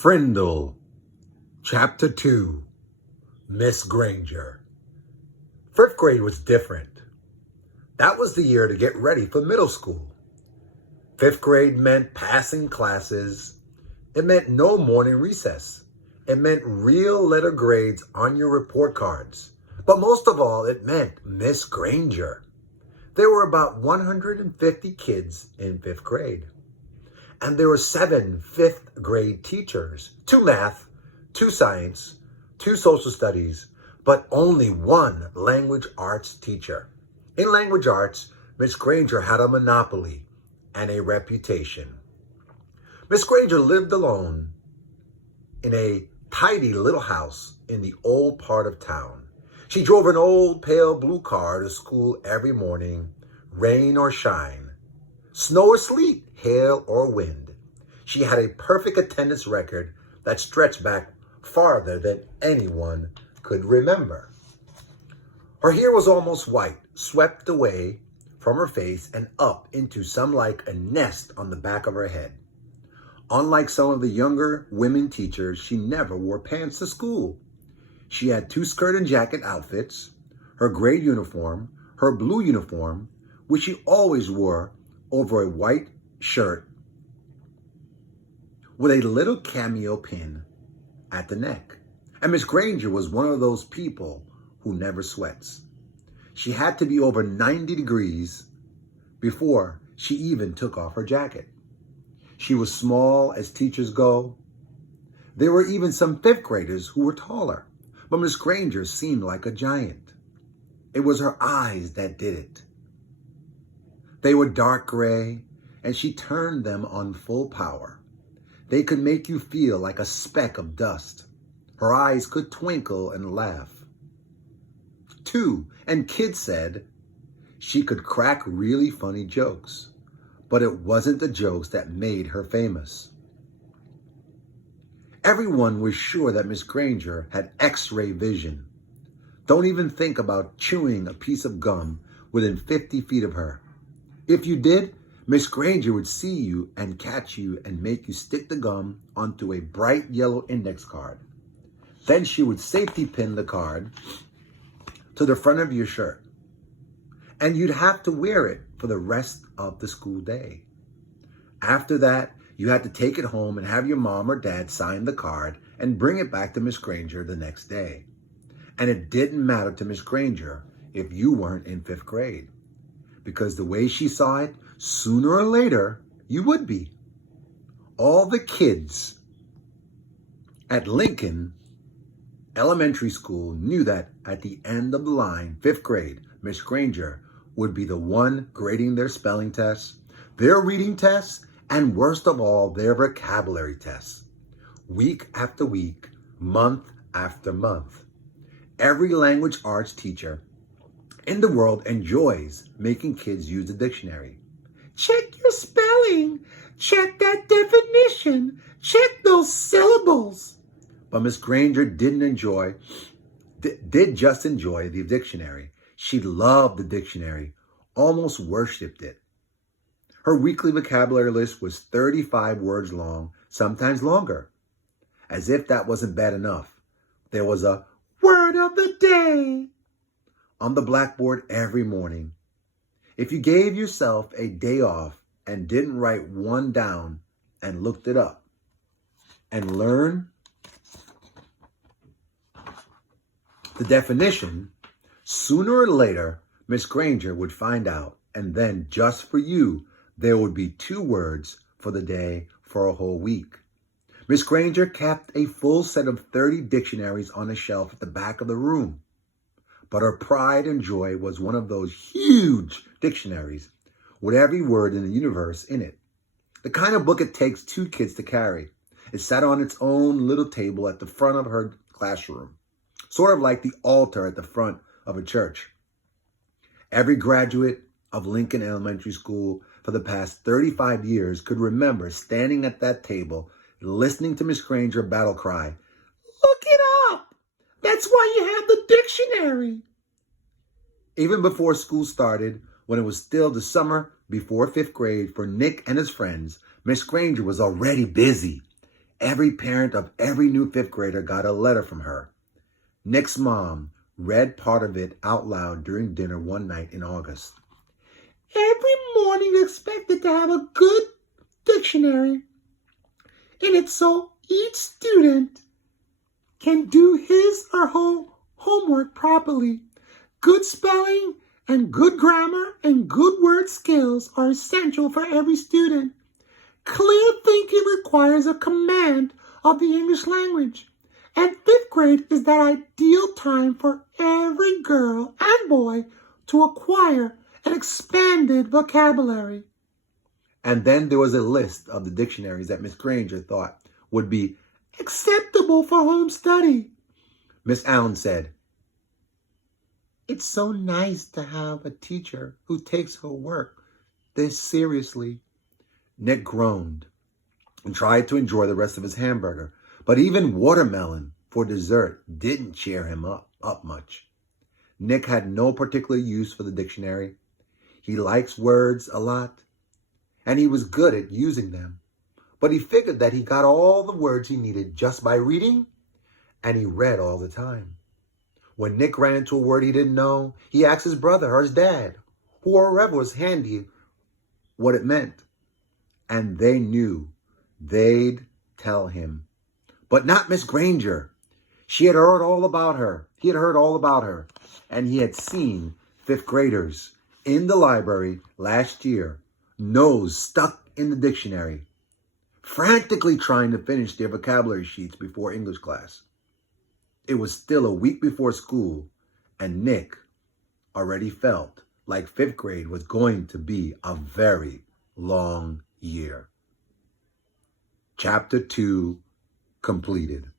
Frindle Chapter 2, Miss Granger. Fifth grade was different. That was the year to get ready for middle school. Fifth grade meant passing classes. It meant no morning recess. It meant real letter grades on your report cards. But most of all, it meant Miss Granger. There were about 150 kids in fifth grade. And there were 7 fifth grade teachers, 2 math, 2 science, 2 social studies, but only 1 language arts teacher. In language arts, Miss Granger had a monopoly and a reputation. Miss Granger lived alone in a tidy little house in the old part of town. She drove an old pale blue car to school every morning, rain or shine, snow or sleet, hail or wind. She had a perfect attendance record that stretched back farther than anyone could remember. Her hair was almost white, swept away from her face and up into some like a nest on the back of her head. Unlike some of the younger women teachers, she never wore pants to school. She had 2 skirt and jacket outfits, her gray uniform, her blue uniform, which she always wore over a white shirt with a little cameo pin at the neck. And Miss Granger was one of those people who never sweats. She had to be over 90 degrees before she even took off her jacket. She was small as teachers go. There were even some 5th graders who were taller, but Miss Granger seemed like a giant. It was her eyes that did it. They were dark gray, and she turned them on full power. They could make you feel like a speck of dust. Her eyes could twinkle and laugh, too, and kids said she could crack really funny jokes, but it wasn't the jokes that made her famous. Everyone was sure that Miss Granger had X-ray vision. Don't even think about chewing a piece of gum within 50 feet of her. If you did, Miss Granger would see you and catch you and make you stick the gum onto a bright yellow index card. Then she would safety pin the card to the front of your shirt, and you'd have to wear it for the rest of the school day. After that, you had to take it home and have your mom or dad sign the card and bring it back to Miss Granger the next day. And it didn't matter to Miss Granger if you weren't in 5th grade, because the way she saw it, sooner or later, you would be. All the kids at Lincoln Elementary School knew that at the end of the line, 5th grade, Miss Granger would be the one grading their spelling tests, their reading tests, and worst of all, their vocabulary tests. Week after week, month after month. Every language arts teacher in the world enjoys making kids use the dictionary. Check your spelling. Check that definition. Check those syllables. But Miss Granger did just enjoy the dictionary. She loved the dictionary, almost worshipped it. Her weekly vocabulary list was 35 words long, sometimes longer. As if that wasn't bad enough, there was a word of the day on the blackboard every morning. If you gave yourself a day off and didn't write one down and looked it up and learn the definition, sooner or later, Miss Granger would find out, and then just for you, there would be 2 words for the day for a whole week. Miss Granger kept a full set of 30 dictionaries on a shelf at the back of the room. But her pride and joy was one of those huge dictionaries with every word in the universe in it. The kind of book it takes 2 kids to carry. It sat on its own little table at the front of her classroom, sort of like the altar at the front of a church. Every graduate of Lincoln Elementary School for the past 35 years could remember standing at that table, listening to Miss Granger battle cry, "Look it up! That's why you have the dictionary!" Even before school started, when it was still the summer before 5th grade for Nick and his friends, Miss Granger was already busy. Every parent of every new fifth grader got a letter from her. Nick's mom read part of it out loud during dinner one night in August. Every morning expected to have a good dictionary in it so each student can do his or her homework properly. Good spelling and good grammar and good word skills are essential for every student. Clear thinking requires a command of the English language, and fifth grade is that ideal time for every girl and boy to acquire an expanded vocabulary. And then there was a list of the dictionaries that Miss Granger thought would be acceptable for home study. Miss Allen said, "It's so nice to have a teacher who takes her work this seriously." Nick groaned and tried to enjoy the rest of his hamburger, but even watermelon for dessert didn't cheer him up much. Nick had no particular use for the dictionary. He likes words a lot, and he was good at using them. But he figured that he got all the words he needed just by reading, and he read all the time. When Nick ran into a word he didn't know, he asked his brother or his dad, whoever was handy, what it meant. And they knew. They'd tell him. But not Miss Granger. He had heard all about her, and he had seen fifth graders in the library last year, nose stuck in the dictionary, frantically trying to finish their vocabulary sheets before English class. It was still a week before school, and Nick already felt like fifth grade was going to be a very long year. Chapter 2 completed.